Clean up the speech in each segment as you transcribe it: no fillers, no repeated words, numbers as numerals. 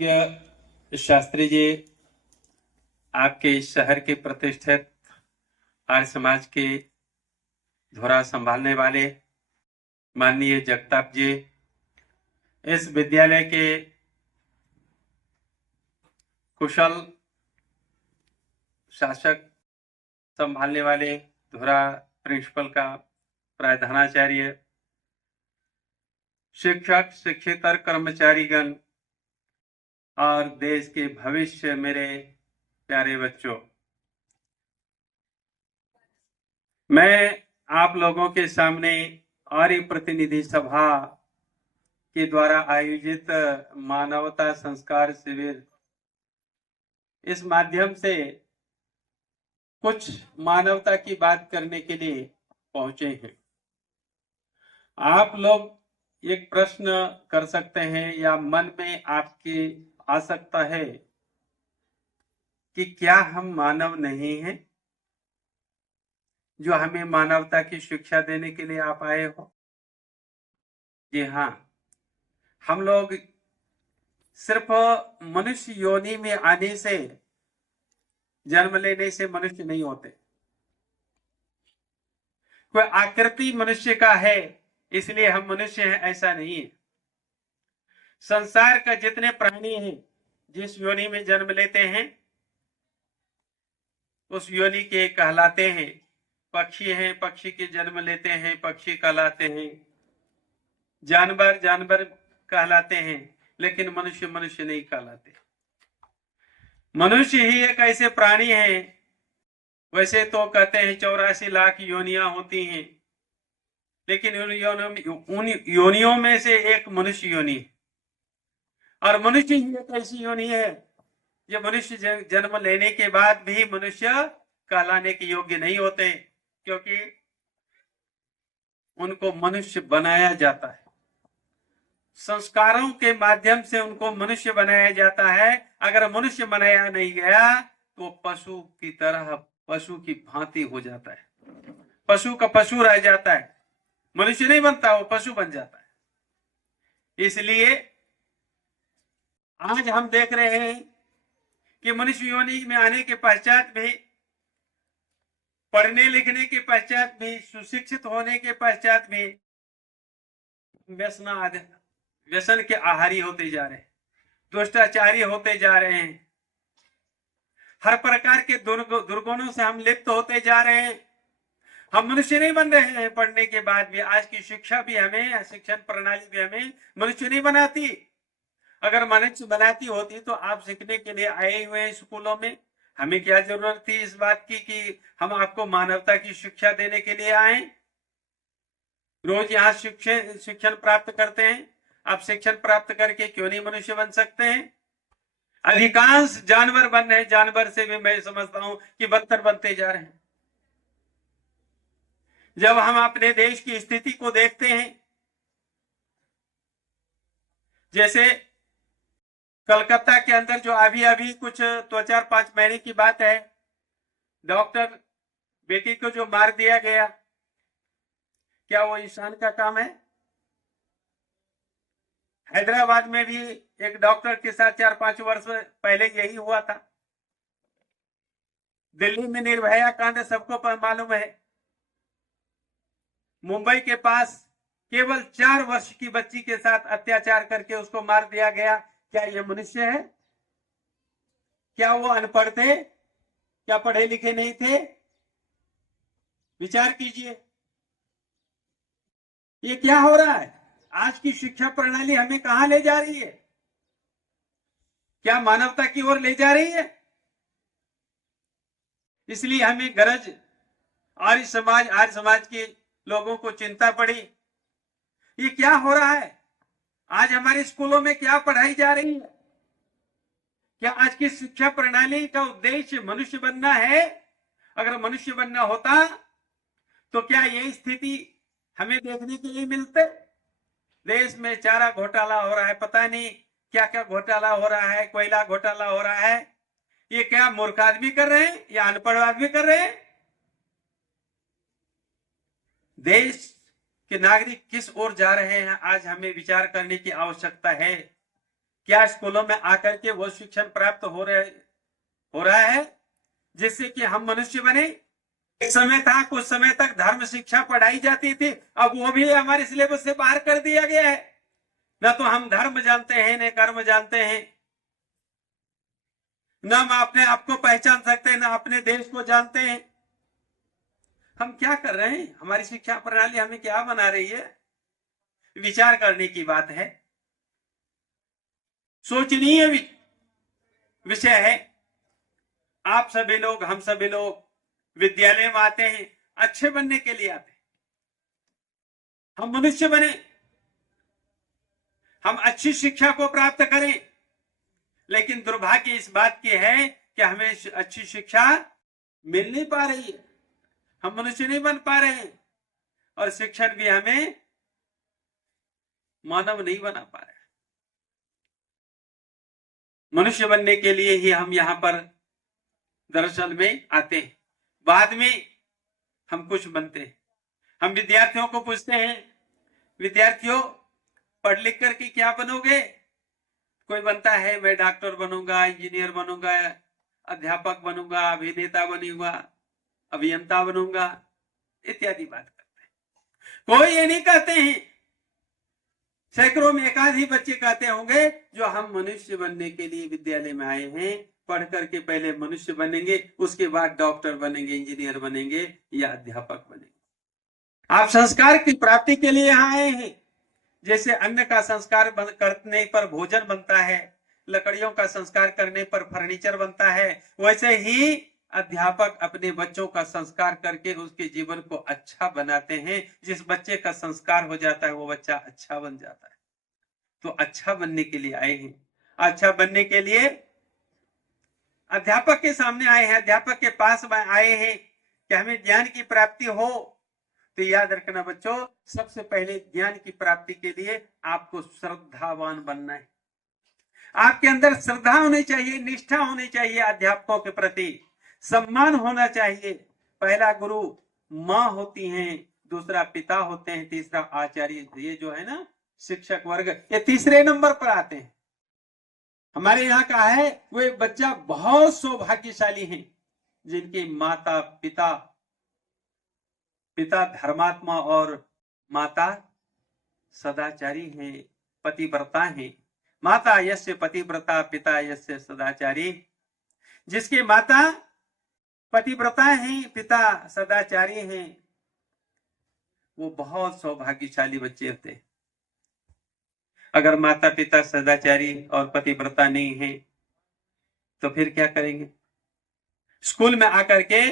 शास्त्री जी, आपके इस शहर के प्रतिष्ठित आर्य समाज के धुरा संभालने वाले माननीय जगताप जी, इस विद्यालय के कुशल शासक संभालने वाले धुरा प्रिंसिपल का प्रधानाचार्य, शिक्षक शिक्षेतर कर्मचारीगण और देश के भविष्य मेरे प्यारे बच्चों, मैं आप लोगों के सामने आर्य प्रतिनिधि सभा के द्वारा आयोजित मानवता संस्कार शिविर इस माध्यम से कुछ मानवता की बात करने के लिए पहुंचे हैं। आप लोग एक प्रश्न कर सकते हैं या मन में आपकी आ सकता है कि क्या हम मानव नहीं हैं, जो हमें मानवता की शिक्षा देने के लिए आप आए हो? जी हाँ, हम लोग सिर्फ मनुष्य योनि में आने से, जन्म लेने से मनुष्य नहीं होते। कोई आकृति मनुष्य का है इसलिए हम मनुष्य हैं, ऐसा नहीं है। संसार का जितने प्राणी हैं, जिस योनि में जन्म लेते हैं उस योनि के कहलाते हैं। पक्षी हैं, पक्षी के जन्म लेते हैं, पक्षी कहलाते हैं। जानवर जानवर कहलाते हैं, लेकिन मनुष्य मनुष्य नहीं कहलाते। मनुष्य ही एक ऐसे प्राणी है, वैसे तो कहते हैं 84 लाख योनियां होती हैं, लेकिन उन योनियों में से एक मनुष्य योनि है। और मनुष्य ही एक ऐसी योनि है जो मनुष्य जन्म लेने के बाद भी मनुष्य कहलाने के योग्य नहीं होते, क्योंकि उनको मनुष्य बनाया जाता है। संस्कारों के माध्यम से उनको मनुष्य बनाया जाता है। अगर मनुष्य बनाया नहीं गया तो पशु की तरह, पशु की भांति हो जाता है, पशु का पशु रह जाता है, मनुष्य नहीं बनता, वो पशु बन जाता है। इसलिए आज हम देख रहे हैं कि मनुष्य योनि में आने के पश्चात भी, पढ़ने लिखने के पश्चात भी, सुशिक्षित होने के पश्चात भी व्यसन के आहारी होते जा रहे हैं, दुष्टाचारी होते जा रहे हैं, हर प्रकार के दुर्गुणों से हम लिप्त होते जा रहे हैं। हम मनुष्य नहीं बन रहे हैं पढ़ने के बाद भी। आज की शिक्षा भी हमें, शिक्षण प्रणाली भी हमें मनुष्य नहीं बनाती। अगर मनुष्य बनाती होती तो आप सीखने के लिए आए हुए हैं स्कूलों में, हमें क्या जरूरत थी इस बात की कि हम आपको मानवता की शिक्षा देने के लिए आए? रोज यहाँ शिक्षण प्राप्त करते हैं। आप शिक्षण प्राप्त करके क्यों नहीं मनुष्य बन सकते हैं? अधिकांश जानवर बन रहे हैं, जानवर से भी मैं समझता हूं कि बदतर बनते जा रहे हैं। जब हम अपने देश की स्थिति को देखते हैं, जैसे कलकत्ता के अंदर जो अभी अभी कुछ 4-5 महीने की बात है, डॉक्टर बेटी को जो मार दिया गया, क्या वो इंसान का काम है? हैदराबाद में भी एक डॉक्टर के साथ 4-5 वर्ष पहले यही हुआ था। दिल्ली में निर्भया कांड सबको मालूम है। मुंबई के पास केवल 4 वर्ष की बच्ची के साथ अत्याचार करके उसको मार दिया गया। क्या ये मनुष्य है? क्या वो अनपढ़ थे? क्या पढ़े लिखे नहीं थे? विचार कीजिए, ये क्या हो रहा है? आज की शिक्षा प्रणाली हमें कहां ले जा रही है? क्या मानवता की ओर ले जा रही है? इसलिए हमें गरज, आर्य समाज के लोगों को चिंता पड़ी, ये क्या हो रहा है? आज हमारे स्कूलों में क्या पढ़ाई जा रही है? क्या आज की शिक्षा प्रणाली का उद्देश्य मनुष्य बनना है? अगर मनुष्य बनना होता तो क्या यही स्थिति हमें देखने के लिए मिलते? देश में चारा घोटाला हो रहा है, पता नहीं क्या क्या घोटाला हो रहा है, कोयला घोटाला हो रहा है। ये क्या मूर्ख आदमी कर रहे हैं या अनपढ़ आदमी कर रहे हैं? देश के नागरिक किस ओर जा रहे हैं, आज हमें विचार करने की आवश्यकता है। क्या स्कूलों में आकर के वो शिक्षण प्राप्त हो रहा है जिससे कि हम मनुष्य बने? एक समय था, कुछ समय तक धर्म शिक्षा पढ़ाई जाती थी, अब वो भी हमारे सिलेबस से बाहर कर दिया गया है। न तो हम धर्म जानते हैं, न कर्म जानते हैं, न हम अपने आप को पहचान सकते हैं, न अपने देश को जानते हैं। हम क्या कर रहे हैं? हमारी शिक्षा प्रणाली हमें क्या बना रही है? विचार करने की बात है, सोचनीय विषय है। आप सभी लोग, हम सभी लोग विद्यालय में आते हैं अच्छे बनने के लिए आते हैं, हम मनुष्य बने, हम अच्छी शिक्षा को प्राप्त करें। लेकिन दुर्भाग्य इस बात की है कि हमें अच्छी शिक्षा मिल नहीं पा रही है, हम मनुष्य नहीं बन पा रहे हैं, और शिक्षण भी हमें मानव नहीं बना पा रहे। मनुष्य बनने के लिए ही हम यहां पर दरअसल में आते हैं, बाद में हम कुछ बनते हैं। हम विद्यार्थियों को पूछते हैं, विद्यार्थियों पढ़ लिख करके क्या बनोगे? कोई बनता है मैं डॉक्टर बनूंगा, इंजीनियर बनूंगा, अध्यापक बनूंगा, अभिनेता बनूंगा, अभियंता बनूंगा, इत्यादि बात करते हैं। कोई ये नहीं कहते हैं, सैकड़ों में एकाध ही बच्चे कहते होंगे जो हम मनुष्य बनने के लिए विद्यालय में आए हैं, पढ़ करके पहले मनुष्य बनेंगे, उसके बाद डॉक्टर बनेंगे, इंजीनियर बनेंगे या अध्यापक बनेंगे। आप संस्कार की प्राप्ति के लिए यहाँ आए हैं। जैसे अन्न का संस्कार करने पर भोजन बनता है, लकड़ियों का संस्कार करने पर फर्नीचर बनता है, वैसे ही अध्यापक अपने बच्चों का संस्कार करके उसके जीवन को अच्छा बनाते हैं। जिस बच्चे का संस्कार हो जाता है वो बच्चा अच्छा बन जाता है। तो अच्छा बनने के लिए आए हैं, अच्छा बनने के लिए अध्यापक के सामने आए हैं, अध्यापक के पास आए हैं कि हमें ज्ञान की प्राप्ति हो। तो याद रखना बच्चों, सबसे पहले ज्ञान की प्राप्ति के लिए आपको श्रद्धावान बनना है। आपके अंदर श्रद्धा होनी चाहिए, निष्ठा होनी चाहिए, अध्यापकों के प्रति सम्मान होना चाहिए। पहला गुरु माँ होती हैं, दूसरा पिता होते हैं, तीसरा आचार्य। ये जो है ना शिक्षक वर्ग, ये तीसरे नंबर पर आते हैं। हमारे यहाँ का है वे बच्चा बहुत सौभाग्यशाली हैं जिनके माता पिता धर्मात्मा और माता सदाचारी हैं, पतिव्रता हैं। माता यस्य पतिव्रता पिता यस्य सदाचारी। जिसके माता पतिव्रता हैं, पिता सदाचारी हैं, वो बहुत सौभाग्यशाली बच्चे होते हैं। अगर माता पिता सदाचारी और पतिव्रता नहीं है तो फिर क्या करेंगे? स्कूल में आकर के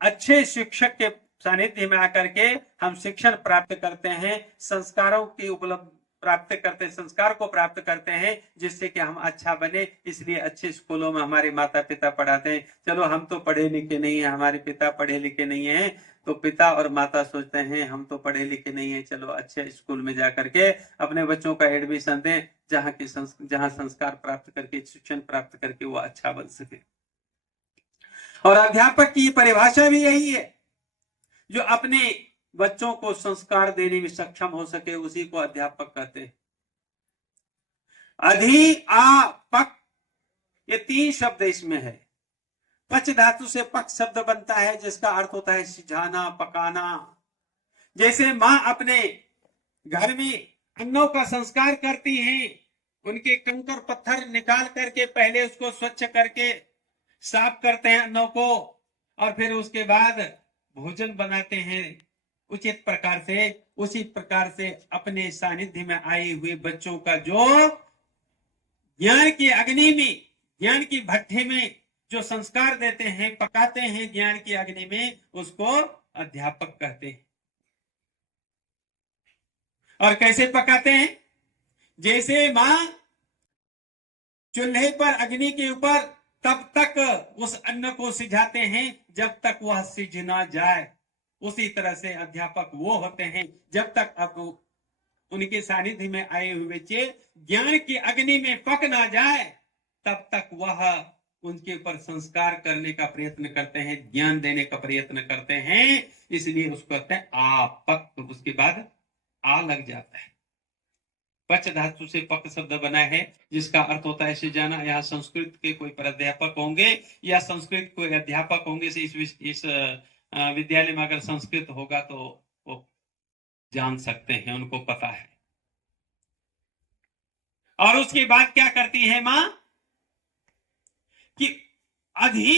अच्छे शिक्षक के सानिध्य में आकर के हम शिक्षण प्राप्त करते हैं, संस्कारों की उपलब्ध प्राप्त करते हैं, संस्कार को प्राप्त करते हैं जिससे कि हम अच्छा बने। इसलिए अच्छे स्कूलों में हमारे माता पिता पढ़ाते हैं। चलो हम तो पढ़े लिखे नहीं है, हमारे पिता पढ़े लिखे नहीं है, तो पिता और माता सोचते हैं हम तो पढ़े लिखे नहीं है, चलो अच्छे स्कूल में जाकर के अपने बच्चों का एडमिशन दें, जहां संस्कार प्राप्त करके, शिक्षण प्राप्त करके वो अच्छा बन सके। और अध्यापक की परिभाषा भी यही है, जो अपने बच्चों को संस्कार देने में सक्षम हो सके उसी को अध्यापक कहते हैं। अधिआपक, ये 3 शब्द इसमें है। पच धातु से पक शब्द बनता है जिसका अर्थ होता है सिझाना, पकाना। जैसे माँ अपने घर में अन्नों का संस्कार करती हैं, उनके कंकर पत्थर निकाल करके पहले उसको स्वच्छ करके साफ करते हैं अन्नों को, और फिर उसके बाद भोजन बनाते हैं उचित प्रकार से। उसी प्रकार से अपने सानिध्य में आए हुए बच्चों का जो ज्ञान की अग्नि में, ज्ञान की भट्ठे में जो संस्कार देते हैं, पकाते हैं ज्ञान की अग्नि में, उसको अध्यापक कहते हैं। और कैसे पकाते हैं? जैसे मां चूल्हे पर अग्नि के ऊपर तब तक उस अन्न को सिझाते हैं जब तक वह सिझ ना जाए, उसी तरह से अध्यापक वो होते हैं जब तक अब उनके सानिध्य में आए हुए बच्चे ज्ञान की अग्नि में पक ना जाए तब तक वह उनके ऊपर संस्कार करने का प्रयत्न करते हैं, ज्ञान देने का प्रयत्न करते हैं। इसलिए उसको कहते हैं आपक। तो उसके बाद आ लग जाता है। पच धातु से पक शब्द बना है, जिसका अर्थ होता है ऐसे जाना। यहाँ संस्कृत के कोई प्राध्यापक होंगे या संस्कृत कोई अध्यापक होंगे से इस विद्यालय में अगर संस्कृत होगा तो वो जान सकते हैं, उनको पता है। और उसके बाद क्या करती है मां कि अधि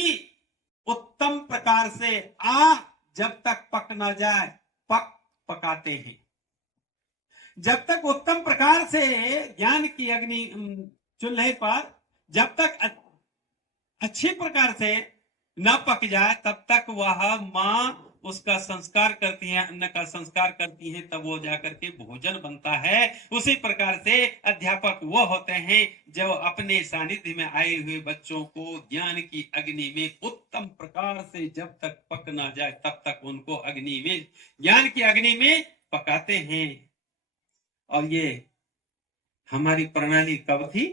उत्तम प्रकार से जब तक पक ना जाए पकाते हैं। जब तक उत्तम प्रकार से ज्ञान की अग्नि चूल्हे पर जब तक अच्छी प्रकार से न पक जाए तब तक वह मां उसका संस्कार करती है, अन्न का संस्कार करती है, तब वो जाकर के भोजन बनता है। उसी प्रकार से अध्यापक वो होते हैं जो अपने सानिध्य में आए हुए बच्चों को ज्ञान की अग्नि में उत्तम प्रकार से जब तक पक ना जाए तब तक उनको अग्नि में, ज्ञान की अग्नि में पकाते हैं। और ये हमारी प्रणाली कब थी?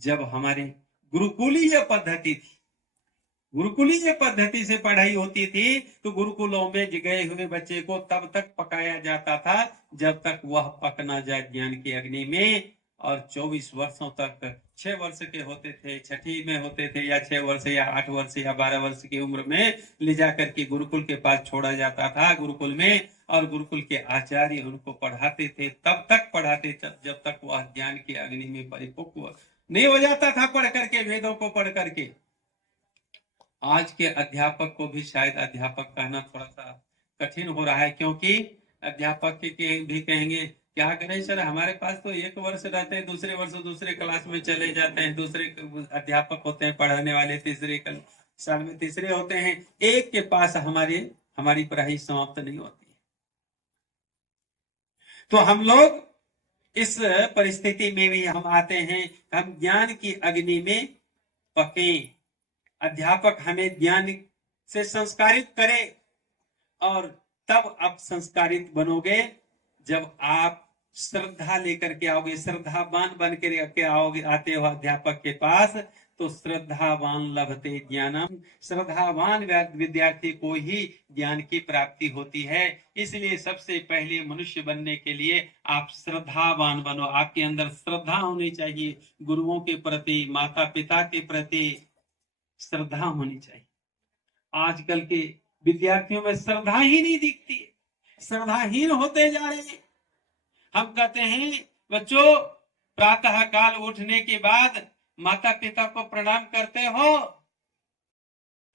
जब हमारे गुरुकुलीय पद्धति थी। गुरुकुलीय पद्धति से पढ़ाई होती थी तो गुरुकुलों में गए हुए बच्चे को तब तक पकाया जाता था जब तक वह पक ना जाए ज्ञान की अग्नि में। और 24 वर्षों तक, 6 वर्ष के होते थे, छठी में होते थे, या 6 वर्ष या 8 वर्ष या 12 वर्ष की उम्र में ले जाकर के गुरुकुल के पास छोड़ा जाता था गुरुकुल में, और गुरुकुल के आचार्य उनको पढ़ाते थे। तब तक पढ़ाते जब तक वह ज्ञान की अग्नि में परिपक्व नहीं हो जाता था पढ़ करके, वेदों को पढ़ करके। आज के अध्यापक को भी शायद अध्यापक कहना थोड़ा सा कठिन हो रहा है, क्योंकि अध्यापक के भी कहेंगे क्या करें सर, हमारे पास तो 1 वर्ष रहते हैं, दूसरे वर्ष दूसरे क्लास में चले जाते हैं, दूसरे अध्यापक होते हैं पढ़ाने वाले, तीसरे साल में तीसरे होते हैं, एक के पास हमारी पढ़ाई समाप्त नहीं होती। तो हम लोग इस परिस्थिति में भी हम आते हैं, हम ज्ञान की अग्नि में पके। अध्यापक हमें ज्ञान से संस्कारित करे, और तब आप संस्कारित बनोगे जब आप श्रद्धा लेकर के आओगे, श्रद्धावान बन के आओगे, आते हो अध्यापक के पास तो श्रद्धावान लभते ज्ञानम, श्रद्धावान विद्यार्थी को ही ज्ञान की प्राप्ति होती है। इसलिए सबसे पहले मनुष्य बनने के लिए आप श्रद्धावान बनो, आपके अंदर श्रद्धा होनी चाहिए, गुरुओं के प्रति, माता पिता के प्रति श्रद्धा होनी चाहिए। आजकल के विद्यार्थियों में श्रद्धा ही नहीं दिखती, श्रद्धाहीन होते जा रहे हैं। हम कहते हैं बच्चों प्रातः काल उठने के बाद माता पिता को प्रणाम करते हो,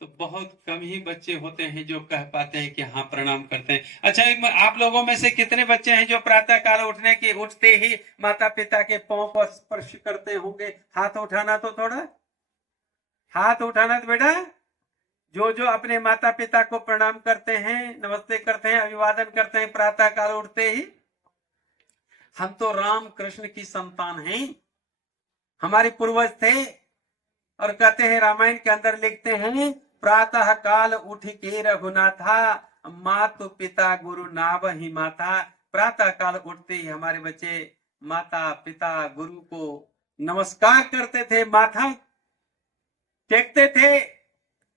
तो बहुत कम ही बच्चे होते हैं जो कह पाते हैं कि हाँ प्रणाम करते हैं। अच्छा, आप लोगों में से कितने बच्चे हैं जो प्रातः काल उठते ही माता पिता के पांव को स्पर्श करते होंगे? हाथ उठाना तो थोड़ा, हाथ उठाना तो बेटा। जो अपने माता पिता को प्रणाम करते हैं, नमस्ते करते हैं, अभिवादन करते हैं प्रातः काल उठते ही। हम तो राम कृष्ण की संतान हैं, हमारे पूर्वज थे। और कहते हैं, रामायण के अंदर लिखते हैं, प्रातः काल उठ के रघुनाथा, मातु पिता गुरु नाव ही माता। प्रातः काल उठते ही हमारे बच्चे माता पिता गुरु को नमस्कार करते थे, माथा टेकते थे।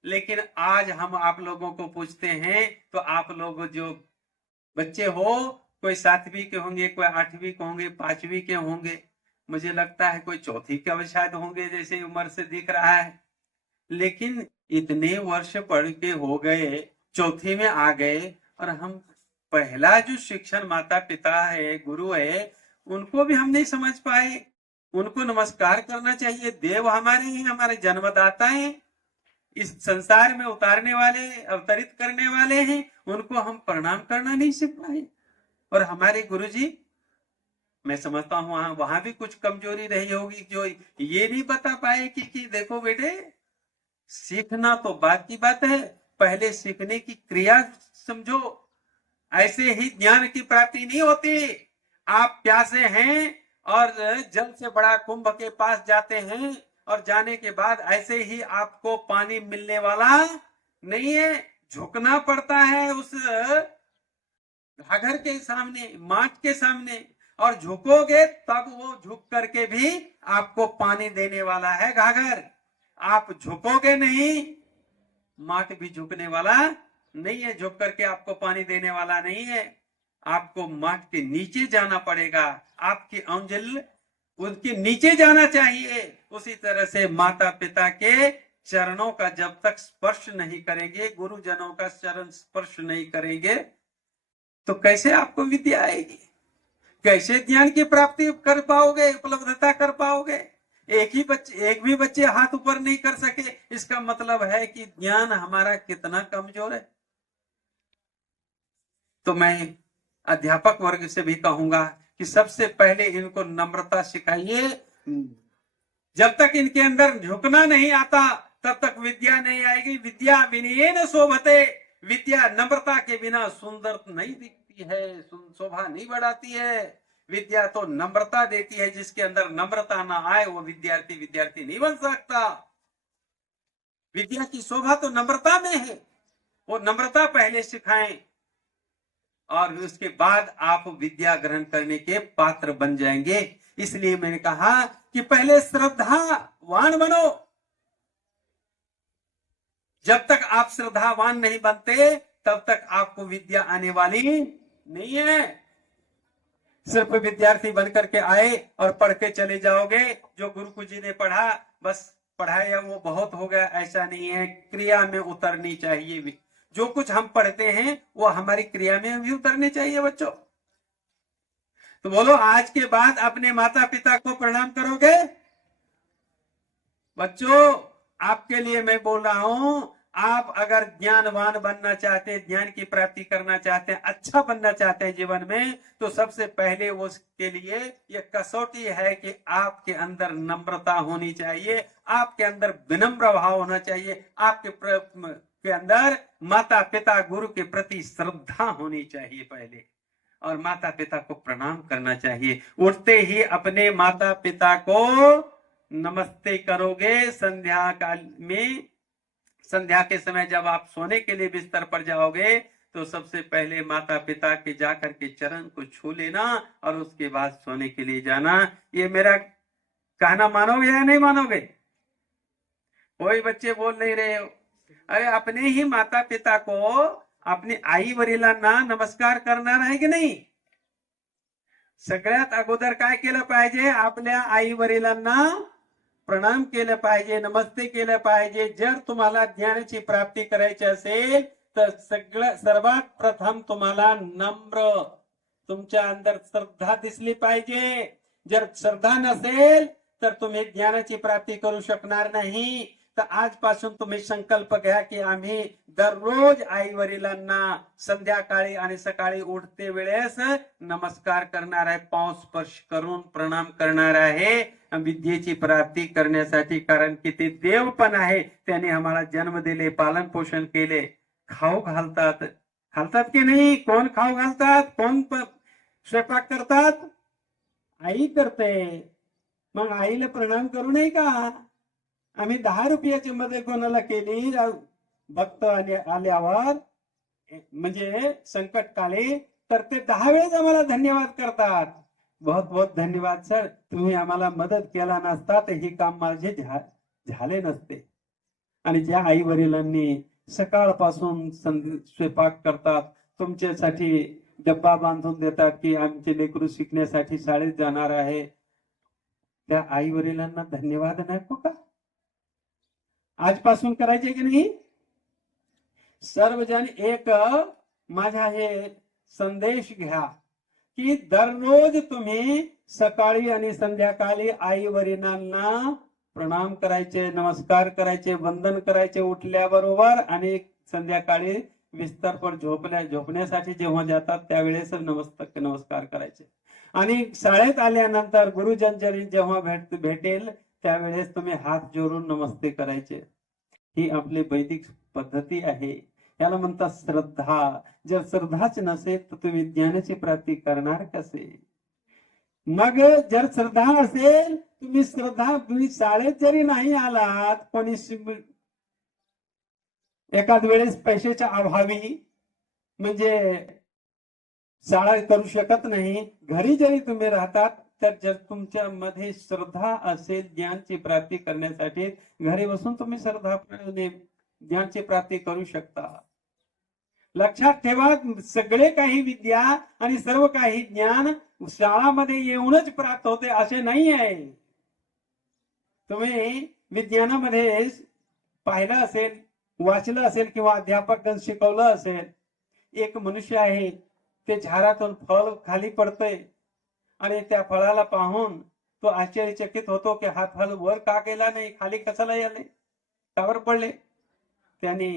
लेकिन आज हम आप लोगों को पूछते हैं तो आप लोग जो बच्चे हो, कोई 7वीं के होंगे, कोई 8वीं के होंगे, 5वीं के होंगे, मुझे लगता है कोई 4थी के शायद होंगे, जैसे उम्र से दिख रहा है। लेकिन इतने वर्ष पढ़ के हो गए, 4थी में आ गए, और हम पहला जो शिक्षण माता पिता है, गुरु है, उनको भी हम नहीं समझ पाए। उनको नमस्कार करना चाहिए, देव हमारे हैं, हमारे जन्मदाता हैं, इस संसार में उतारने वाले, अवतरित करने वाले हैं, उनको हम प्रणाम करना नहीं सीख पाए। और हमारे गुरुजी, मैं समझता हूं वहां भी कुछ कमजोरी रही होगी, जो ये नहीं बता पाए कि देखो बेटे, सीखना तो बात की बात है, पहले सीखने की क्रिया समझो। ऐसे ही ज्ञान की प्राप्ति नहीं होती। आप प्यासे हैं और जल से बड़ा कुंभ के पास जाते हैं, और जाने के बाद ऐसे ही आपको पानी मिलने वाला नहीं है, झुकना पड़ता है उस घाघर के सामने, माट के सामने, और झुकोगे तब वो झुक करके भी आपको पानी देने वाला है घाघर। आप झुकोगे नहीं, माट भी झुकने वाला नहीं है, झुक करके आपको पानी देने वाला नहीं है। आपको माट के नीचे जाना पड़ेगा, आपकी अंजलि उनके नीचे जाना चाहिए। उसी तरह से माता पिता के चरणों का जब तक स्पर्श नहीं करेंगे, गुरुजनों का चरण स्पर्श नहीं करेंगे, तो कैसे आपको विद्या आएगी? कैसे ज्ञान की प्राप्ति कर पाओगे, उपलब्धता कर पाओगे? एक भी बच्चे हाथ ऊपर नहीं कर सके, इसका मतलब है कि ज्ञान हमारा कितना कमजोर है। तो मैं अध्यापक वर्ग से भी कहूंगा कि सबसे पहले इनको नम्रता सिखाइए। जब तक इनके अंदर झुकना नहीं आता तब तक विद्या नहीं आएगी। विद्या विनयेन शोभते, विद्या नम्रता के बिना सुंदर नहीं दिखती है, शोभा नहीं बढ़ाती है। विद्या तो नम्रता देती है, जिसके अंदर नम्रता ना आए वो विद्यार्थी विद्यार्थी नहीं बन सकता। विद्या की शोभा तो नम्रता में है, वो नम्रता पहले सिखाएं और उसके बाद आप विद्या ग्रहण करने के पात्र बन जाएंगे। इसलिए मैंने कहा कि पहले श्रद्धावान बनो। जब तक आप श्रद्धावान नहीं बनते तब तक आपको विद्या आने वाली नहीं है। सिर्फ विद्यार्थी बनकर के आए और पढ़ के चले जाओगे, जो गुरु जी ने पढ़ा बस पढ़ाया वो बहुत हो गया, ऐसा नहीं है। क्रिया में उतरनी चाहिए भी। जो कुछ हम पढ़ते हैं वो हमारी क्रिया में भी उतरनी चाहिए बच्चों। तो बोलो, आज के बाद अपने माता पिता को प्रणाम करोगे? बच्चों, आपके लिए मैं बोल रहा हूं, आप अगर ज्ञानवान बनना चाहते हैं, ज्ञान की प्राप्ति करना चाहते हैं, अच्छा बनना चाहते हैं जीवन में, तो सबसे पहले उसके लिए ये कसौटी है कि आपके अंदर नम्रता होनी चाहिए, आपके अंदर विनम्र भाव होना चाहिए, आपके अंदर माता पिता गुरु के प्रति श्रद्धा होनी चाहिए पहले, और माता पिता को प्रणाम करना चाहिए। उठते ही अपने माता पिता को नमस्ते करोगे। संध्या काल में, संध्या के समय जब आप सोने के लिए बिस्तर पर जाओगे तो सबसे पहले माता पिता के जाकर के चरण को छू लेना और उसके बाद सोने के लिए जाना। ये मेरा कहना मानोगे या नहीं मानोगे? कोई बच्चे बोल नहीं रहे हो। अरे अपने ही माता पिता को, अपनी आई वडिलांना नमस्कार करणार आहे की नाही? सगळ्यात अगोदर काय केलं पाहिजे? आपल्या आई वडिलांना प्रणाम केलं पाहिजे, नमस्ते केलं पाहिजे। जर तुम्हाला ज्ञानाची प्राप्ती करायची असेल तर सर्वात प्रथम तुम्हाला नम्र, तुमच्या अंदर श्रद्धा दिसली पाहिजे। जर श्रद्धा नसेल तर तुम्ही ज्ञानाची प्राप्ती करू शकणार नाही। तर आजपासून तुम्ही संकल्प घ्या की आम्ही दररोज आई वडिलांना संध्याकाळी आणि सकाळी उठते वेळेस नमस्कार करणार आहे, पाव स्पर्श करून प्रणाम करणार आहे विद्येची प्राप्ती करण्यासाठी। कारण की ते देव पण आहे, त्याने आम्हाला जन्म दिले, पालन पोषण केले। खाऊ घालतात, घालतात की नाही? कोण खाऊ घालतात? कोण स्वयंपाक करतात? आई करते। मग आईला प्रणाम करू नये का? आम्ही 10 रुपयाची मदत कोणाला केली, भक्त आल्यावर म्हणजे संकट काळी, तर ते 10 वेळेस आम्हाला धन्यवाद करतात। बहुत बहुत धन्यवाद सर, तुम्ही आम्हाला मदत केला नसता तर हे काम माझे झाले नसते। आणि ज्या आई वडिलांनी सकाळपासून स्वयंपाक करतात, तुमच्यासाठी डब्बा बांधून देतात की आमचे लेकरू शिकण्यासाठी शाळेत जाणार आहे, त्या आई वडिलांना धन्यवाद नको का? आजपासून करायचे की नाही? सर्वजण एक माझा हे संदेश घ्या की दररोज तुम्ही सकाळी आणि संध्याकाळी आई वडिलांना प्रणाम करायचे, नमस्कार करायचे, वंदन करायचे उठल्याबरोबर, आणि संध्याकाळी बिस्तर पर झोपण्यासाठी जेव्हा जातात त्यावेळेस नमस्कार करायचे। आणि शाळेत आल्यानंतर गुरुजन जेव्हा भेटेल त्यावेळेस तुम्ही हात जोडून नमस्ते करायचे। ही आपली वैदिक पद्धती आहे, याला म्हणतात श्रद्धा। जर श्रद्धाच नसेल तर तुम्ही ज्ञानाची प्राप्ती करणार कसे? मग जर श्रद्धा असेल, तुम्ही शाळेत जरी नाही आलात, कोणी एखाद वेळेस पैशाच्या अभावी म्हणजे शाळा करू शकत नाही, घरी जरी तुम्ही राहतात, तर जर तुमच्या मध्ये श्रद्धा असेल ज्ञानची प्राप्ती करण्यासाठी, घरी बसून तुम्ही श्रद्धाने ज्ञानची प्राप्ती करू शकता। लक्षात ठेवा, सगळे काही विद्या आणि सर्व काही ज्ञान शाळामध्ये येऊनच प्राप्त होते असे नाही आहे. तुम्ही विज्ञानामध्ये पाहिलं असेल, वाचलं असेल किंवा अध्यापक शिकवलं असेल, एक मनुष्य आहे, ते झाडातून फळ खाली पडतंय आणि त्या फळाला पाहून तो आश्चर्यचकित होतो की हा फळ वर का गेला नाही, खाली कशाला आले, कावर पडले. त्याने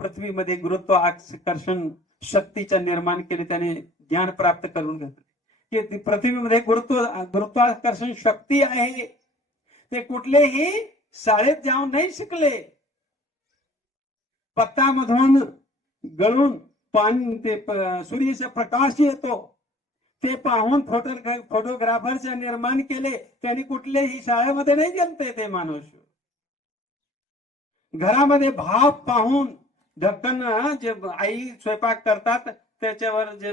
पृथ्वीमध्ये गुरुत्वाकर्षण शक्तीचे निर्माण केले, त्याने ज्ञान प्राप्त करून घेतले की पृथ्वीमध्ये गुरुत्वाकर्षण शक्ती आहे. ते कुठलेही शाळेत जाऊन नाही शिकले. पत्तामधून गळून पाणी, ते सूर्याचा प्रकाश येतो, ते पाहून फोटोग्राफरचे निर्माण केले. त्यांनी कुठलेही शाळेमध्ये नाही गेलते. ते माणूस घरामध्ये भाप पाहून ढक्कन, जे आई स्वयंपाक करतात त्याच्यावर जे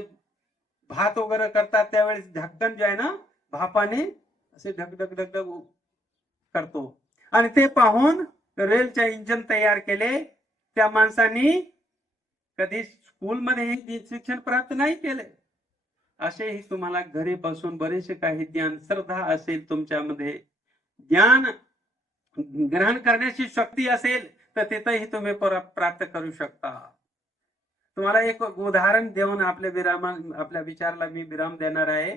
भात वगैरे करतात त्यावेळेस ढक्कन जे आहे ना, भापाने असे ढकढक ढकढक करतो. आणि ते पाहून रेलचे इंजिन तयार केले. त्या माणसांनी कधी स्कूलमध्ये शिक्षण प्राप्त नाही केले. असेही तुम्हाला घरी बसून बरेचसे काही ज्ञान, श्रद्धा असेल तुमच्यामध्ये, ज्ञान ग्रहण करण्याची शक्ती असेल तर तिथेही तुम्ही प्राप्त करू शकता. तुम्हाला एक उदाहरण देऊन आपल्या विचाराला मी विराम देणार आहे.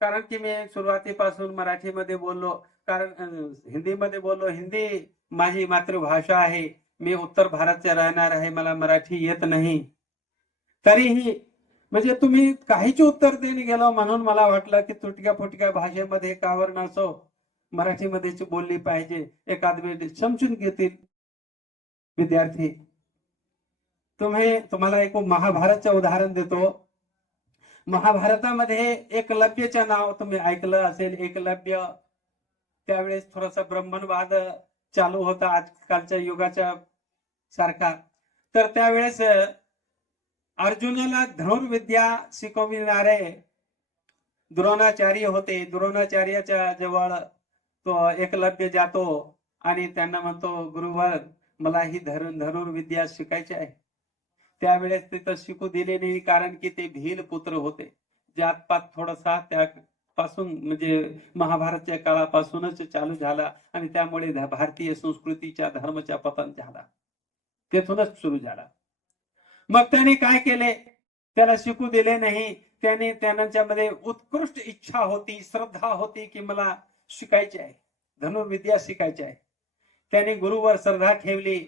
कारण की मी सुरुवातीपासून मराठीमध्ये बोललो, कारण हिंदीमध्ये बोललो. हिंदी माझी मातृभाषा आहे. मी उत्तर भारतचे राहणार आहे, मला मराठी येत नाही. तरीही म्हणजे तुम्ही काहीच उत्तर देणे गेलो म्हणून मला वाटलं की तुटक्या फुटक्या भाषेमध्ये कावर नसो मराठीमध्येच बोलली पाहिजे, एखाद वेळ समजून घेतील विद्यार्थी. तुम्हाला एक महाभारतचं उदाहरण देतो. महाभारतामध्ये एकलव्यचे नाव तुम्ही ऐकलं असेल. एकलव्य त्यावेळेस थोडासा ब्राह्मणवाद चालू होता आजकालच्या युगाच्या सारखा. तर त्यावेळेस अर्जुनाला धनुर्विद्या शिकविणारे द्रोणाचार्य होते. द्रोणाचार्याच्या जवळ तो एकलव्य जातो आणि त्यांना म्हणतो, गुरुवर मला ही धनुर्विद्या शिकायची आहे. त्यावेळेस तिथं शिकू दिले नाही, कारण की ते भील पुत्र होते. जातपात थोडासा त्यापासून म्हणजे महाभारतच्या काळापासूनच चालू झाला आणि त्यामुळे भारतीय संस्कृतीच्या धर्माच्या पतन झाला, तेथूनच सुरू झाला. मग त्याने काय केले, त्याला शिकू दिले नाही. त्याने त्यांच्यामध्ये उत्कृष्ट इच्छा होती, श्रद्धा होती की मला शिकायची आहे, धनुर्विद्या शिकायची आहे. त्याने गुरुवर श्रद्धा ठेवली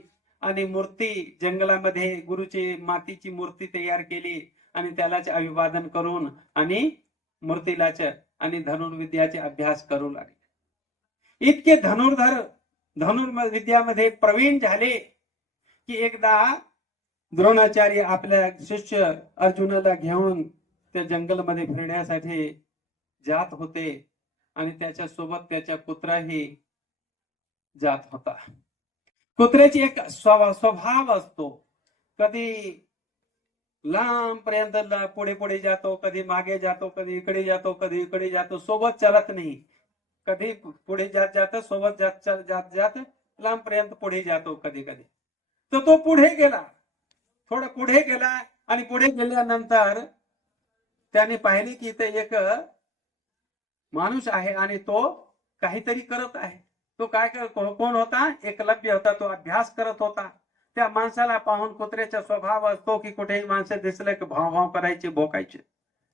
आणि मूर्ती जंगलामध्ये गुरुची मातीची मूर्ती तयार केली आणि त्यालाच अभिवादन करून आणि मूर्तीलाच आणि धनुर्विद्याचे अभ्यास करू लागले. इतके धनुर्विद्यामध्ये प्रवीण झाले की एकदा द्रोणाचार्य आपल्या शिष्य अर्जुनाला घेऊन त्या जंगलमध्ये फिरण्यासाठी जात होते आणि त्याच्या सोबत त्याचा कुत्राही जात होता. कुत्र्याची एक स्वभाव असतो, कधी लांब पर्यंत पुढे पुढे जातो, कधी मागे जातो, कधी इकडे जातो, कधी इकडे जातो, सोबत चालत नाही. कधी पुढे जात सोबत जात लांब पर्यंत पुढे जातो कधी कधी. तर तो पुढे गेला, थोडं पुढे गेला आणि पुढे गेल्यानंतर त्याने पाहिले की इथे एक माणूस आहे आणि तो काहीतरी करत आहे. तो काय कोण होता? एकलव्य होता. तो अभ्यास करत होता. त्या माणसाला पाहून कुत्र्याचा स्वभाव असतो की कुठेही माणसं दिसले की भाव भाव करायचे, भोकायचे,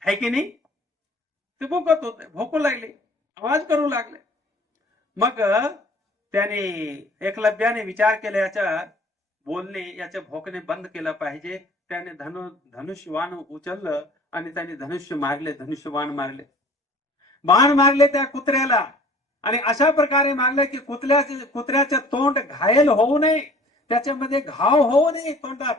है की नाही? ते भोकत होते, भोकू लागले, आवाज करू लागले. मग त्याने एकलव्याने विचार केला, याच्या बोलणे, याचे भोकणे बंद केलं पाहिजे. त्याने धनुष्यबाण उचललं आणि त्याने धनुष्यबाण मारले, बाण मारले त्या कुत्र्याला. आणि अशा प्रकारे मारले की कुत्र्याचं तोंड घायल होऊ नये, त्याच्यामध्ये घाव होऊ नये तोंडात.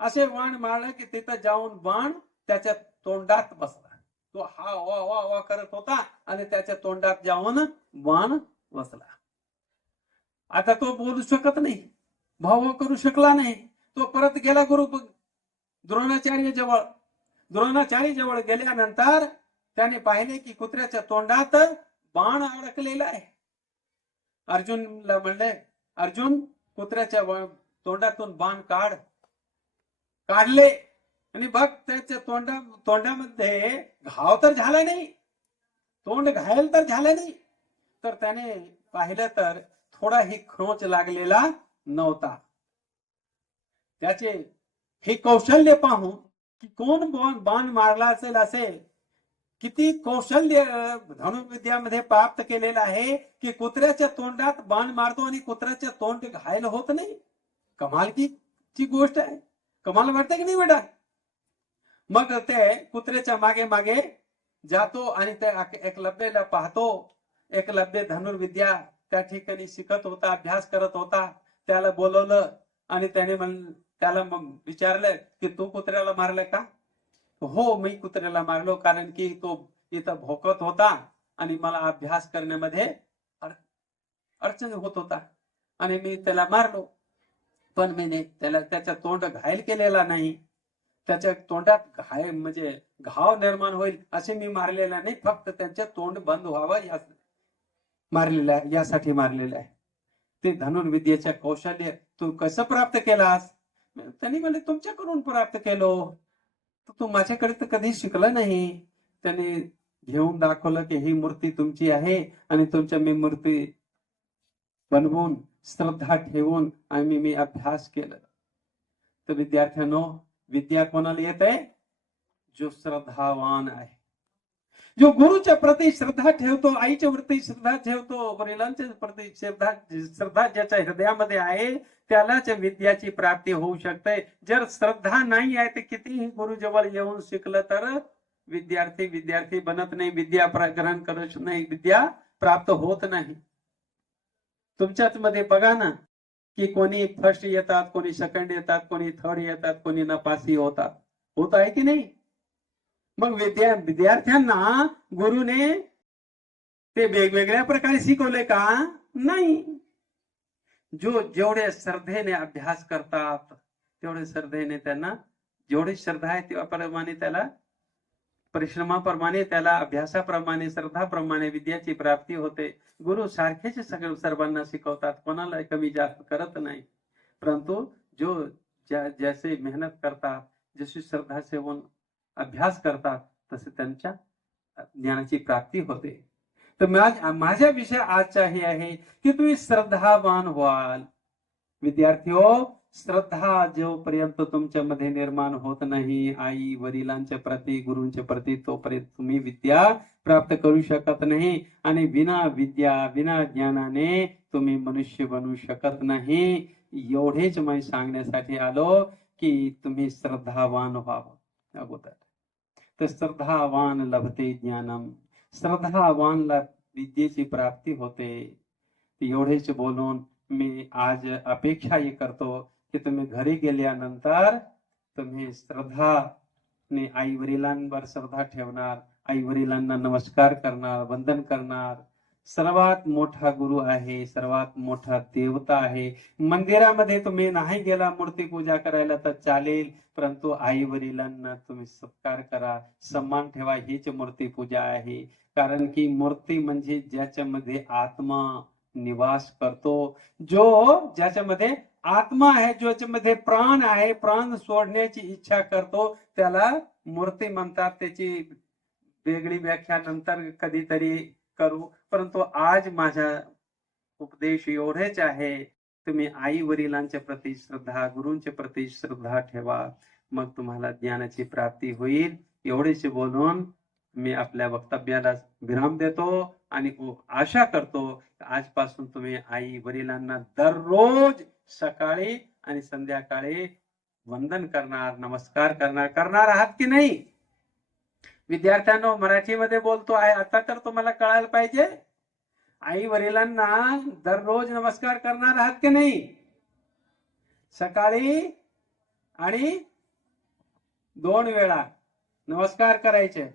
असे बाण मारले की तिथं जाऊन बाण त्याच्या तोंडात बसला. तो हा वा वा वा करत होता आणि त्याच्या तोंडात जाऊन बाण बसला. आता तो बोलू शकत नाही, भाव करू शकला नाही. तो परत गेला द्रोणाचार्य जवळ गेल्यानंतर त्याने पाहिले की कुत्र्याच्या तोंडात बाण अडकलेला आहे. अर्जुनला म्हणले, अर्जुन कुत्र्याच्या तोंडातून बाण काढ. काढले आणि बघ त्याच्या तोंडामध्ये घाव तर झाला नाही, तोंड घायल तर झालं नाही, तर त्याने पाहिलं तर थोडाही खरोच लागलेला नव्हता. त्याचे हे कौशल्य पाहून की कोण बाण मारला असेल किती कौशल्य धनुर्विद्यामध्ये प्राप्त केलेलं आहे की कुत्र्याच्या तोंडात बाण मारतो आणि कुत्र्याच्या तोंड घायल होत नाही. कमाल ची गोष्ट आहे. कमाल वाटते की नाही बेटा? मग ते कुत्र्याच्या मागे मागे जातो आणि त्या एकलव्याला पाहतो. एकलव्य धनुर्विद्या त्या ठिकाणी शिकत होता, अभ्यास करत होता. त्याला बोलवलं आणि त्याला विचारलं की तू कुत्र्याला मारलं का? हो, मी कुत्र्याला मारलो, कारण की तो इथं भोकत होता आणि मला अभ्यास करण्यामध्ये अडचण होत होता आणि मी त्याला मारलो. पण मी त्याला त्याचा तोंड घायल केलेला नाही. त्याच्या तोंडात घायल म्हणजे घाव निर्माण होईल असे मी मारलेला नाही, फक्त त्यांचे तोंड बंद व्हावं यासाठी मारलेलं आहे. ते धनुर्विद्येच्या कौशल्य तू कसं प्राप्त केलास? त्यांनी म्हणजे तुमच्याकडून प्राप्त केलो. तू माझ्याकडे तर कधी शिकला नाही. त्यांनी घेऊन दाखवलं की ही मूर्ती तुमची आहे आणि तुमच्या मी मूर्ती बनवून श्रद्धा ठेवून मी अभ्यास केला. तर विद्यार्थ्यांनो, विद्या कोणाला येत आहे? जो श्रद्धावान आहे, जो गुरुच्या प्रती श्रद्धा ठेवतो, आईच्या प्रती श्रद्धा ठेवतो, वडिलांच्या प्रती श्रद्धा ज्याच्या हृदयामध्ये आहे त्यालाच विद्याची प्राप्ती होऊ शकते. जर श्रद्धा नाही आहे तर कितीही गुरुजवळ येऊन शिकलं तर विद्यार्थी बनत नाही, विद्या ग्रहण करत नाही, विद्या प्राप्त होत नाही. तुमच्याच मध्ये बघा ना की कोणी फर्स्ट येतात, कोणी सेकंड येतात, कोणी थर्ड येतात, कोणी नपासी होतात. होत आहे की नाही? मग विद्यार्थ्यांना गुरुने ते वेगवेगळ्या प्रकारे शिकवले का? नाही. जेवढे श्रद्धेने अभ्यास करतात तेवढे श्रद्धेने त्यांना, जेवढी श्रद्धा आहे तेव्हाप्रमाणे त्याला, परिश्रमाप्रमाणे त्याला, अभ्यासाप्रमाणे, श्रद्धाप्रमाणे विद्याची प्राप्ती होते. गुरु सारखेच सर्वांना शिकवतात, कोणाला कमी जास्त करत नाही. परंतु जो जैसे मेहनत करतात, जशी श्रद्धा सेवन अभ्यास करतात, तसे त्यांच्या ज्ञानाची प्राप्ती होते. तर माझा विषय आजचा हे आहे की तुम्ही श्रद्धावान व्हाल. विद्यार्थी हो, श्रद्धा जोपर्यंत तुमच्या मध्ये निर्माण होत नाही आई वडिलांच्या प्रती, गुरूंच्या प्रती, तोपर्यंत तुम्ही विद्या प्राप्त करू शकत नाही. आणि विना विद्या, विना ज्ञानाने तुम्ही मनुष्य बनू शकत नाही. एवढेच मी सांगण्यासाठी आलो की तुम्ही श्रद्धावान व्हावं अगोदर. तर श्रद्धावान लभते ज्ञानम, श्रद्धावानला विद्येची प्राप्ती होते. एवढेच बोलून मी आज अपेक्षा ही करतो की तुम्ही घरी गेल्यानंतर तुम्ही श्रद्धाने आई वडिलांवर श्रद्धा ठेवणार, आई वडिलांना नमस्कार करणार, वंदन करणार. सर्वात मोठा गुरु आहे, सर्वात मोठा देवता आहे. मंदिरामध्ये तुम्ही नाही गेला मूर्ती पूजा करायला तर चालेल, परंतु आई वडिलांना तुम्ही सत्कार करा, सन्मान ठेवा. हीच मूर्ती पूजा आहे. कारण की मूर्ती म्हणजे ज्याच्यामध्ये आत्मा निवास करतो, ज्याच्यामध्ये आत्मा आहे, ज्याच्यामध्ये प्राण आहे, प्राण सोडण्याची इच्छा करतो, त्याला मूर्ती म्हणतात. त्याची वेगळी व्याख्या नंतर कधीतरी करू. परंतु आज माझा उपदेश एवढेच आहे, तुम्ही आई वडिलांच्या प्रती श्रद्धा, गुरूंच्या प्रती श्रद्धा ठेवा, मग तुम्हाला ज्ञानाची प्राप्ती होईल. एवढेच बोलून मी आपल्या वक्तव्याला विराम देतो आणि आशा करतो आजपासून तुम्ही आई वडिलांना दररोज सकाळी आणि संध्याकाळी वंदन करणार, नमस्कार करणार आहात की नाही? विद्यार्थ्यांनो, मराठीमध्ये बोलतो आहे आता तर तुम्हाला कळायला पाहिजे. आई वडिलांना दररोज नमस्कार करणार आहात की नाही? सकाळी आणि 2 वेळा नमस्कार करायचे.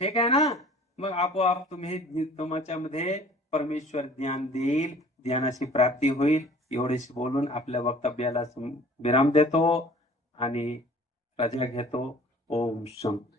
ठीक आहे ना? मग आपोआप तुमच्या मध्ये परमेश्वर ज्ञान देईल, ज्ञानाची प्राप्ती होईल. एवढेच बोलून आपल्या वक्तव्याला विराम देतो आणि रजा घेतो. ओम शांती.